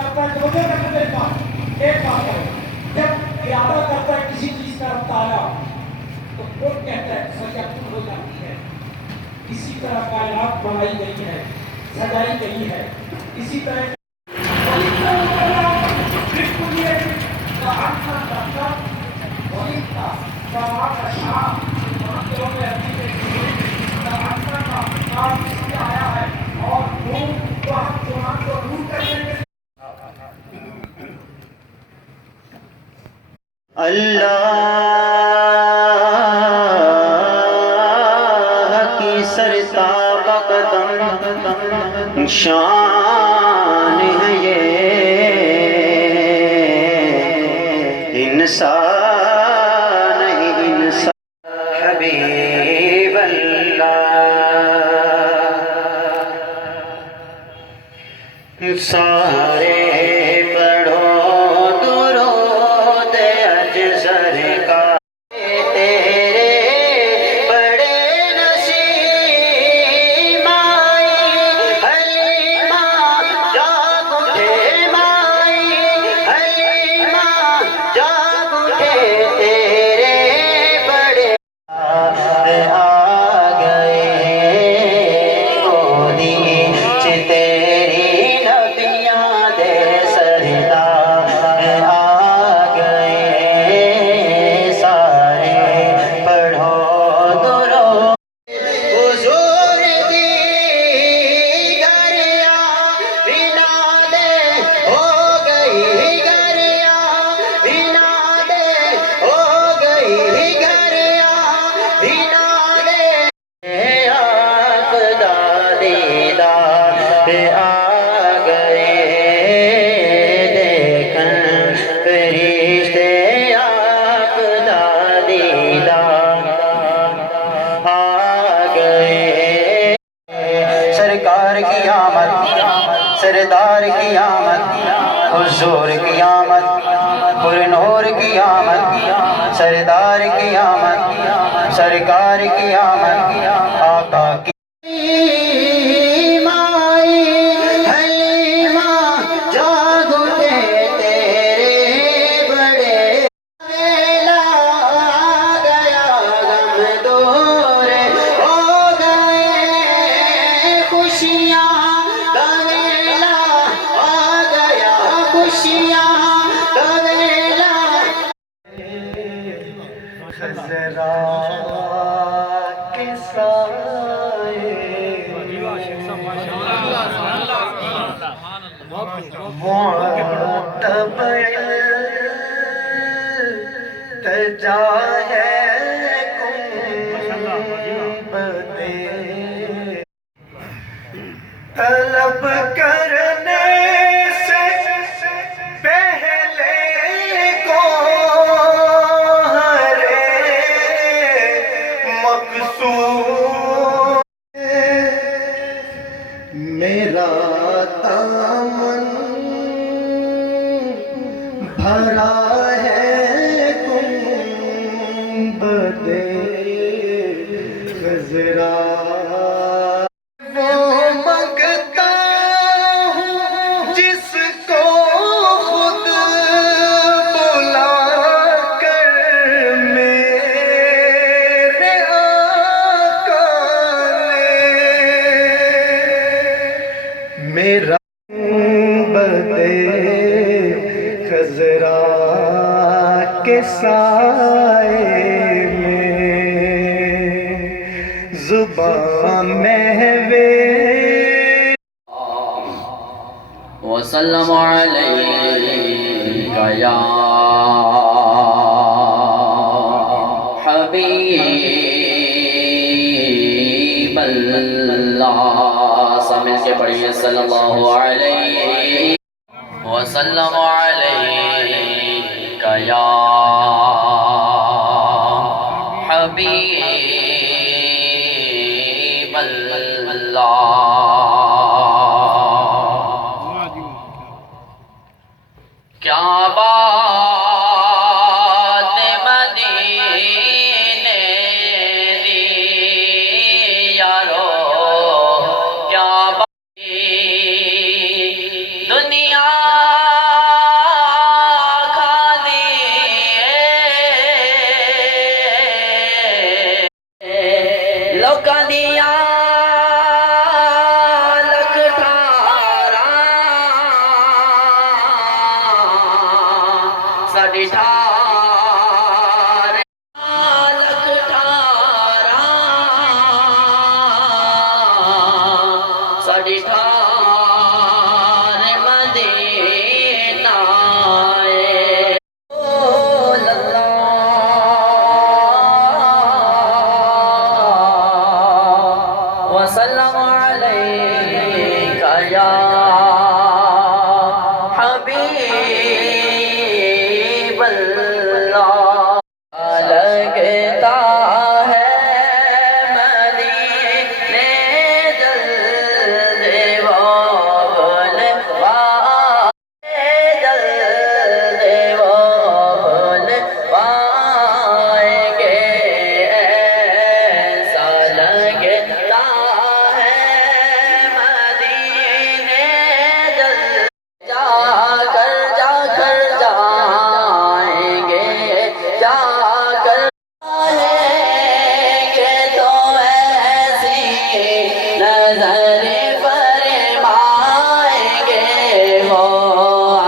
کرتا ہے تو میرے پاس ایک بات ہے، جب ارادہ کرتا ہے کسی چیز کا تعالیٰ تو کون کہتا ہے سجا ہو جاتی ہے. اسی طرح کائنات بنائی گئی ہے، سجائی گئی ہے. اسی طرح اللہ کی سرتاب قدم شان ہے یہ انسان ہی انسان حبیب اللہ سارے پڑھو درود اجزر کا تیرے بڑے نصیب آئی حلیمہ جاگ اٹھے مائی حلیمہ جاگ اٹھے تیرے بڑے آ گئے گودی تیری نبیاں دے سردار آ گئے سارے پڑھو درود حضور دی گریا بنا دے ہو گئی گریا بنا دے ہو گئی گریا بنا دے آپ دیدار آ گئے دیکھن فرشتے آپ دیدار آ گئے سرکار کی آمد سردار کی آمد حضور کی آمد پر نور کی آمد سردار کی آمد سرکار کی آمد آقا کی مائی حلیمہ جاگ اٹھے تیرے بڑے ویلا آ گیا غم دور ہو گئے خوشیاں کا ویلا آ گیا خوشیاں کا ویلا خزرا کے سائے معتبر تجا ہے گنبدِ طلب کرنے سے پہلے گوہر مقصود میرا دامن بھرا ہے گنبدِ خضرا وہ مانگتا ہوں جس کو خود بلا کر میرے آقا نے میرا بدے خضرا کے سائے میں زبان محوے وسلم علیکہ یا حبیب اللہ. سامنے کے پڑھیے صلی اللہ علیہ وسلم علیکہ یا حبیب اللہ. کیا بات مدینے دی یارو، کیا بات دنیا ساڑی ٹھار لکھ ٹھارا ساڑی ٹھار مدینہ وسلم علیکہ یا حبیب اللہ لگتا ہے مدینے دل دیوان دل دیوان پائیں گے ایسا لگتا جا کر جائیں گے جا کر آئیں گے تو ایسی نظر فرمائیں گے وہ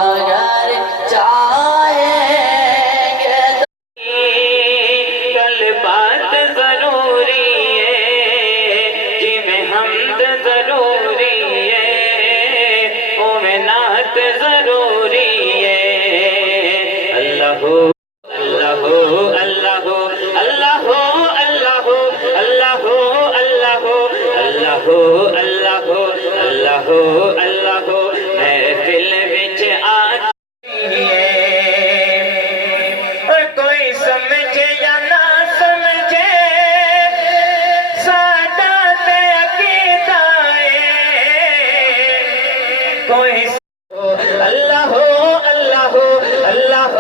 اگر چاہیں گے کل بات ضروری ہے جی میں حمد ضروری ہے او میں نعت ضروری ہے اللہ اللہ اللہ اللہ اللہ اللہ اللہ اللہ اللہ اللہ اللہ محفل وچ آتی ہے کوئی سمجھے یا نہ سمجھے سادہ تے عقیدہ ہے کوئی اللہ اللہ اللہ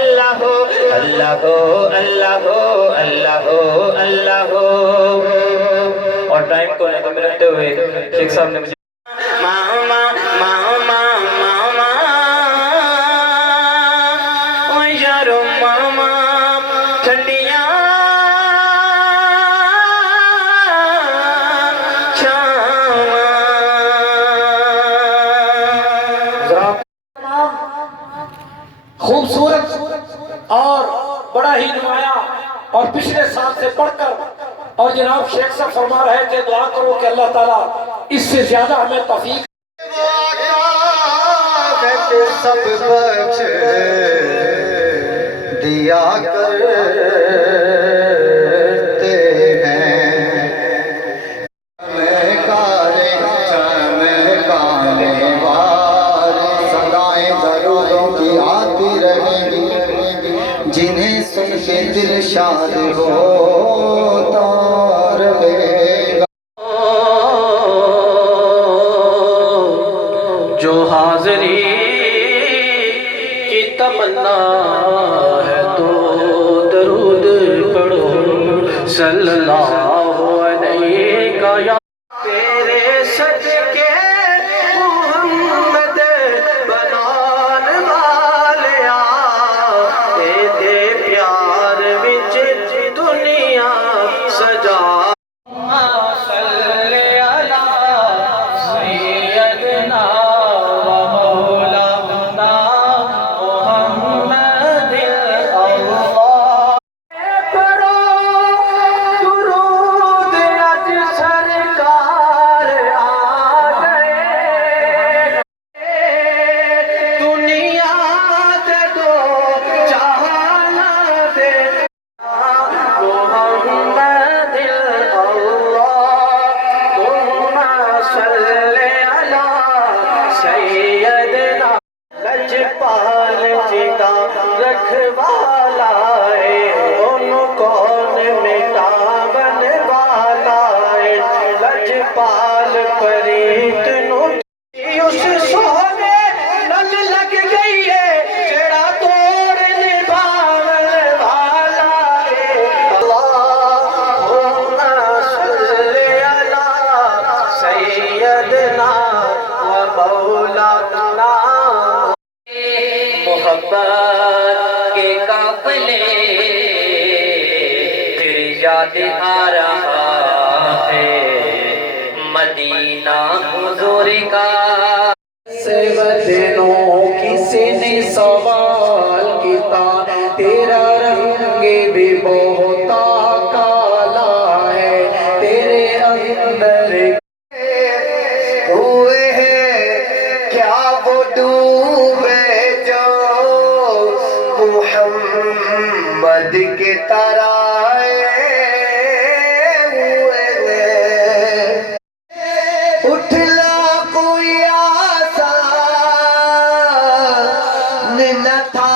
اللہ اللہ اللہ اللہ اللہ اور ٹائم کو نہیں تو رکھتے ہوئے شیخ صاحب نے مجھے ماما ماما ماما او یارو ماما ٹھنڈیاں خوبصورت اور بڑا ہی نمایاں اور پچھلے سال سے بڑھ کر اور جناب شیخ صاحب فرما رہے تھے دعا کرو کہ اللہ تعالیٰ اس سے زیادہ ہمیں توفیق سب بخش دیا کرتے ہیں چمکانے والے صدائیں درودوں کی آتی رہیں گی جنہیں سن کے دل شاد ہوتا رہے گا جو حاضری کی تمنا ہے تو درود پڑھو صلی اللہ علیہ یا تیرے صدقے محمد بنان والیا دے پیار وچ دنیا سجا صلی علی سیدنا لجپال فدا رکھوالا ہے انہوں کون مٹاون والا ہے لجپال پریت نو اس سونے لگ لگ گئی ہے جڑا توڑ نبھاون والا ہے اللہم صلی علی سیدنا و مولانا محبت کے قافلے تیری یاد آ رہا ہے مدینہ حضور کا سے بدنوں کسی نے سوال کیا وہ ڈوبے جو محمد کے ترائے ہوئے ہیں اٹھلا کوئی آسان نہ تھا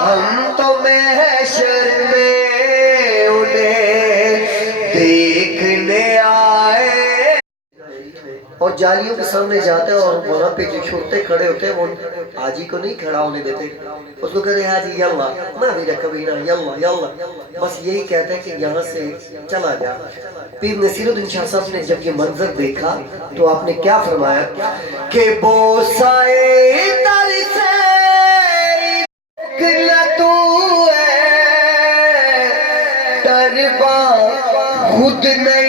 ہم تو محشر میں انہیں دیکھنے آئے اور جالیوں کے سامنے جاتے ہیں اور وہاں پہ جو چھوٹے کھڑے ہوتے ہیں وہ حاجی کو نہیں کھڑا ہونے دیتے اس کو کہتے ہیں حاجی یلا نہ بھی رکھبی نا یلا یلا بس یہی کہتے ہیں کہ یہاں سے چلا جا پیر نصیر الدین شاہ صاحب نے جب یہ منظر دیکھا تو آپ نے کیا فرمایا کہ بوسائے در سے نہ تو ہے دربا خود نہیں